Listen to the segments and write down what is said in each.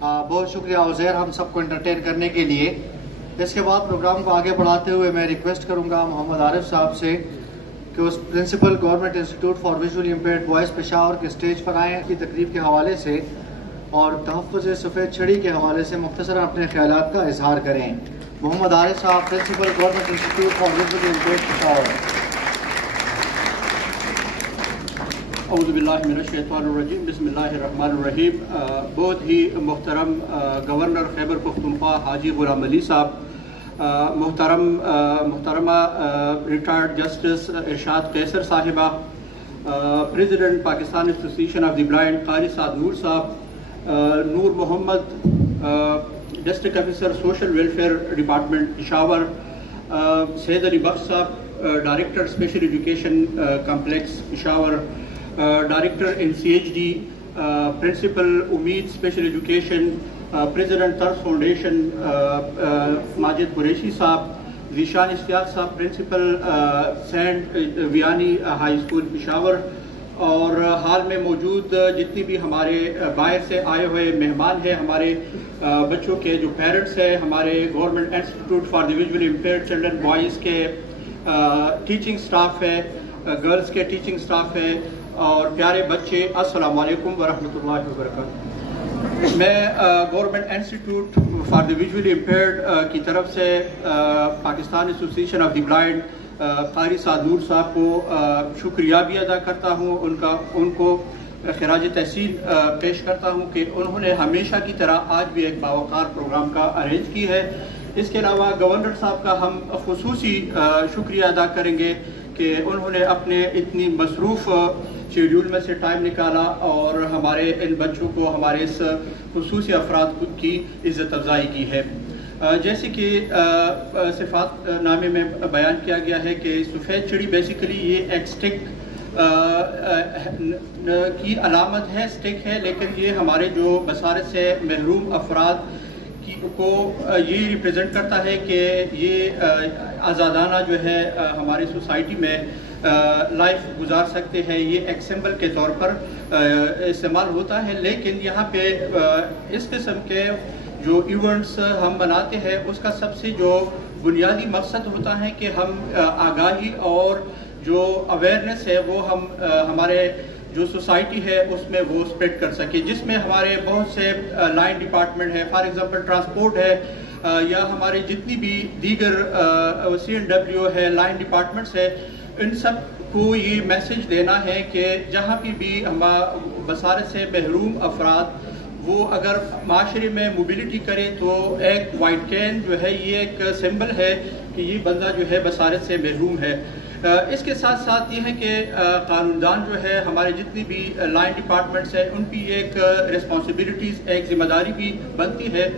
بہت شکریہ عزیر ہم سب کو انٹرٹین کرنے کے لیے. اس کے بعد پروگرام کو آگے بڑھاتے ہوئے میں ریکویسٹ کروں گا محمد عارف صاحب سے کہ اس principal government institute for visually impaired boys Peshawar کے اسٹیج پر آئیں کی تقریب کے حوالے سے اور تحفظ سفید چھڑی کے حوالے سے مختصراً اپنے خیالات کا اظہار کریں. محمد عارف صاحب، principal government institute for visually impaired Peshawar. اعوذ باللہ من الشیطان الرجیم، بسم اللہ الرحمن الرحیم. بہت ہی محترم گورنر خیبر پختونخوا حاجی غلام علی صاحب، محترمہ ریٹائرڈ جسٹس ارشاد قیصر صاحبہ، president Pakistan association of the blind Qari Saad Noor صاحب، Noor Muhammad district officer social welfare department Peshawar, Syed Ali Bakhsh صاحب director special education complex Peshawar, director NCHD، principal Umeed special education, president Tarz foundation Majid Qureshi صاحب، ذیشان اشتیاق صاحب principal saint Vianney high school Peshawar, اور حال میں موجود جتنی بھی ہمارے باہر سے آئے ہوئے مہمان ہیں، ہمارے بچوں کے جو پیرنٹس ہیں، ہمارے government institute for the visually impaired children boys کے ٹیچنگ سٹاف ہے، گرلز کے ٹیچنگ سٹاف ہے، اور پیارے بچے، السلام علیکم ورحمۃ اللہ وبرکاتہ. میں government institute for the visually impaired کی طرف سے Pakistan association of the blind Qari Saad Noor صاحب کو شکریہ بھی ادا کرتا ہوں، ان کو خراج تحسین پیش کرتا ہوں کہ انہوں نے ہمیشہ کی طرح آج بھی ایک باوقار پروگرام کا ارینج کی ہے. اس کے علاوہ گورنر صاحب کا ہم خصوصی شکریہ ادا کریں گے کہ انہوں نے اپنے اتنی مصروف شیڈیول میں سے ٹائم نکالا اور ہمارے ان بچوں کو، ہمارے اس خصوصی افراد کی عزت افزائی کی ہے. جیسے کہ صفات نامے میں بیان کیا گیا ہے کہ سفید چڑی بیسیکلی یہ ایک سٹک کی علامت ہے، سٹک ہے، لیکن یہ ہمارے جو بصارت سے محروم افراد کو یہ ریپریزنٹ کرتا ہے کہ یہ آزادانہ جو ہے ہماری سوسائٹی میں لائف گزار سکتے ہیں. یہ ایک سمبل کے طور پر استعمال ہوتا ہے، لیکن یہاں پہ اس قسم کے جو ایونٹس ہم مناتے ہیں اس کا سب سے جو بنیادی مقصد ہوتا ہے کہ ہم آگاہی اور جو اویئرنیس ہے وہ ہم ہمارے جو سوسائٹی ہے اس میں وہ اسپریڈ کر سکے، جس میں ہمارے بہت سے لائن ڈپارٹمنٹ ہے، فار ایگزامپل ٹرانسپورٹ ہے، یا ہمارے جتنی بھی دیگر CNW ہے، لائن ڈپارٹمنٹس ہے، ان سب کو یہ میسج دینا ہے کہ جہاں بھی بصارت سے محروم افراد وہ اگر معاشرے میں موبلٹی کرے تو ایک وائٹ کین جو ہے یہ ایک سمبل ہے کہ یہ بندہ جو ہے بصارت سے محروم ہے. اس کے ساتھ ساتھ یہ ہے کہ قانون دان جو ہے، ہمارے جتنی بھی لائن ڈپارٹمنٹس ہیں، ان کی ایک ریسپانسبلٹیز، ایک ذمہ داری بھی بنتی ہے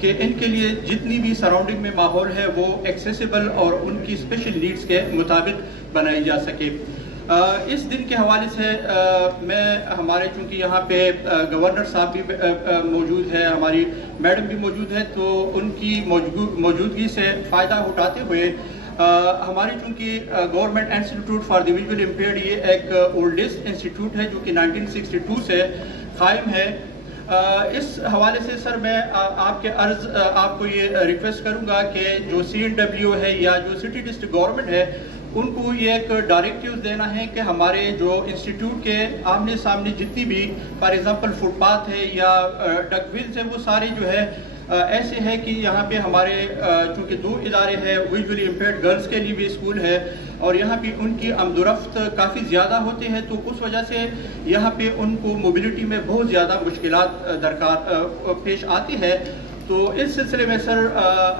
کہ ان کے لیے جتنی بھی سراؤنڈنگ میں ماحول ہے وہ ایکسیسیبل اور ان کی اسپیشل نیڈز کے مطابق بنائی جا سکے. اس دن کے حوالے سے میں ہمارے چونکہ یہاں پہ گورنر صاحب بھی موجود ہے، ہماری میڈم بھی موجود ہے، تو ان کی موجودگی سے فائدہ اٹھاتے ہوئے ہماری چونکہ government institute for the visually impaired یہ ایک اولڈسٹ انسٹیٹیوٹ ہے جو کہ 1962 سے قائم ہے. اس حوالے سے سر میں آپ کو یہ ریکویسٹ کروں گا کہ جو CNW ہے یا جو سٹی ڈسٹرکٹ گورنمنٹ ہے ان کو یہ ایک ڈائریکٹیوز دینا ہے کہ ہمارے جو انسٹیٹیوٹ کے آمنے سامنے جتنی بھی فار ایگزامپل فٹ پاتھ ہے یا ڈک ویلز ہے، وہ سارے جو ہے ایسے ہے کہ یہاں پہ ہمارے چونکہ 2 ادارے ہیں، ویژولی امپیئرڈ گرلز کے لیے بھی اسکول ہے اور یہاں پہ ان کی آمد و رفت کافی زیادہ ہوتے ہیں، تو اس وجہ سے یہاں پہ ان کو موبلٹی میں بہت زیادہ مشکلات درکار پیش آتی ہے. تو اس سلسلے میں سر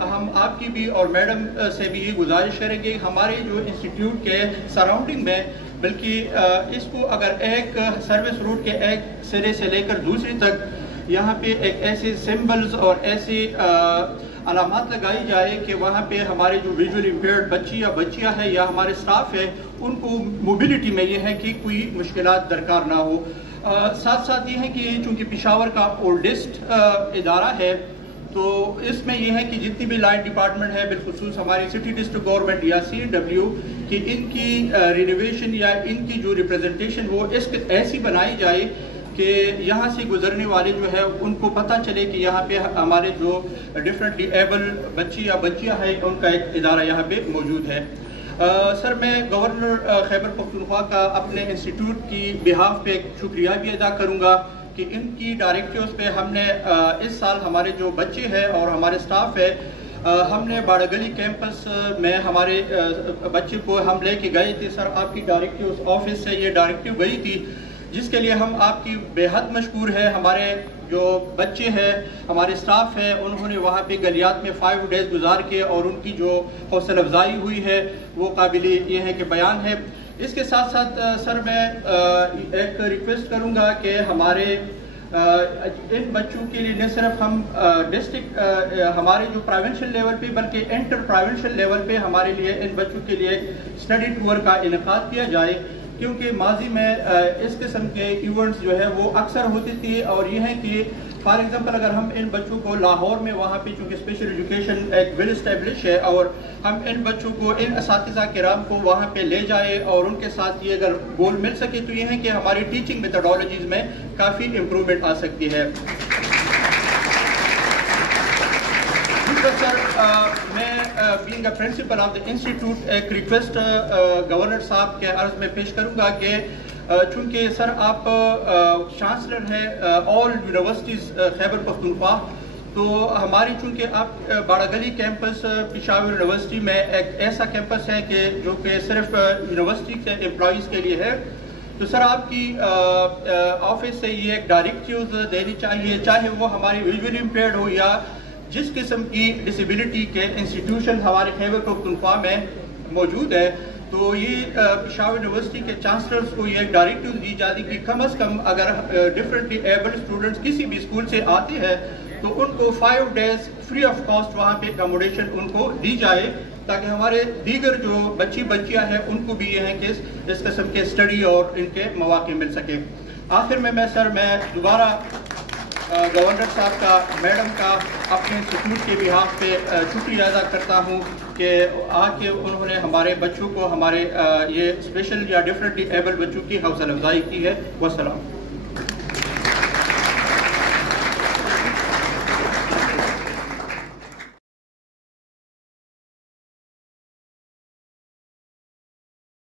ہم آپ کی بھی اور میڈم سے بھی یہ گزارش کریں گے ہمارے جو انسٹیٹیوٹ کے سراؤنڈنگ میں، بلکہ اس کو اگر ایک سروس روڈ کے ایک سرے سے لے کر دوسری تک یہاں پہ ایک ایسے سمبلز اور ایسی علامات لگائی جائے کہ وہاں پہ ہمارے جو ویژولی امپیئرڈ بچی یا بچیاں ہیں یا ہمارے سٹاف ہے ان کو موبلٹی میں یہ ہے کہ کوئی مشکلات درکار نہ ہو. ساتھ ساتھ یہ ہے کہ چونکہ پشاور کا اولڈسٹ ادارہ ہے تو اس میں یہ ہے کہ جتنی بھی لائن ڈپارٹمنٹ ہے، بالخصوص ہماری سٹی ڈسٹرکٹ گورنمنٹ یا CNW کہ ان کی رینوویشن یا ان کی جو ریپریزنٹیشن وہ ایسی بنائی جائے کہ یہاں سے گزرنے والے جو ہے ان کو پتہ چلے کہ یہاں پہ ہمارے جو ڈفرینٹلی ایبل بچی یا بچیاں ہیں ان کا ایک ادارہ یہاں پہ موجود ہے. سر میں گورنر خیبر پختونخوا کا اپنے انسٹیٹیوٹ کی بہاف پہ شکریہ بھی ادا کروں گا کہ ان کی ڈائریکٹیوز پہ ہم نے اس سال ہمارے جو بچے ہیں اور ہمارے سٹاف ہے ہم نے باڑہ گلی کیمپس میں ہمارے بچے کو ہم لے کے گئے تھے. سر آپ کی ڈائریکٹیوز آفس سے یہ ڈائریکٹیو گئی تھی جس کے لیے ہم آپ کی بے حد مشکور ہے. ہمارے جو بچے ہیں ہمارے سٹاف ہے انہوں نے وہاں پہ گلیات میں 5 days گزار کے اور ان کی جو حوصلہ افزائی ہوئی ہے وہ قابل یہ ہے کہ بیان ہے. اس کے ساتھ ساتھ سر میں ایک ریکویسٹ کروں گا کہ ہمارے ان بچوں کے لیے نہ صرف ہم ڈسٹرکٹ ہمارے جو پروونشل لیول پہ بلکہ انٹر پروونشل لیول پہ ہمارے لیے ان بچوں کے لیے اسٹڈی ٹور کا انعقاد کیا جائے کیونکہ ماضی میں اس قسم کے ایونٹس جو ہے وہ اکثر ہوتی تھی. اور یہ ہے کہ فار ایگزامپل اگر ہم ان بچوں کو لاہور میں وہاں پہ چونکہ اسپیشل ایجوکیشن ایک ویل اسٹیبلش ہے اور ہم ان بچوں کو ان اساتذہ کرام کو وہاں پہ لے جائے اور ان کے ساتھ یہ اگر گول مل سکے تو یہ ہے کہ ہماری ٹیچنگ میتھڈالوجیز میں کافی امپرومنٹ آ سکتی ہے. سر میں being a principle of the institute ایک ریکویسٹ گورنر صاحب کے عرض میں پیش کروں گا کہ چونکہ سر آپ چانسلر ہیں آل یونیورسٹیز خیبر پختونخوا تو ہماری چونکہ آپ باڑہ گلی کیمپس پشاور یونیورسٹی میں ایک ایسا کیمپس ہے کہ جو کہ صرف یونیورسٹی کے امپلائیز کے لیے ہے. تو سر آپ کی آفس سے یہ ایک ڈائریکٹیوز دینی چاہیے چاہے وہ ہماری ویژولی امپیئرڈ ہو یا جس قسم کی ڈسیبلٹی کے انسٹیٹیوشن ہمارے خیبر پختونخوا میں موجود ہے. تو یہ پشاور یونیورسٹی کے چانسلرز کو یہ ایک ڈائریکٹیو دی جاتی کہ کم از کم اگر ڈفرینٹلی ایبل اسٹوڈنٹس کسی بھی اسکول سے آتے ہیں تو ان کو 5 days فری آف کاسٹ وہاں پہ اکاموڈیشن ان کو دی جائے تاکہ ہمارے دیگر جو بچیاں ہیں ان کو بھی یہ ہے کہ اس قسم کے اسٹڈی اور ان کے مواقع مل سکے. آخر میں سر میں دوبارہ گورنر صاحب کا میڈم کا اپنے انسٹیٹیوٹ کے بہاف پہ شکریہ ادا کرتا ہوں کہ آ کے انہوں نے ہمارے بچوں کو ہمارے یہ اسپیشل یا ڈفرینٹلی ایبل بچوں کی حوصلہ افزائی کی ہے. والسلام.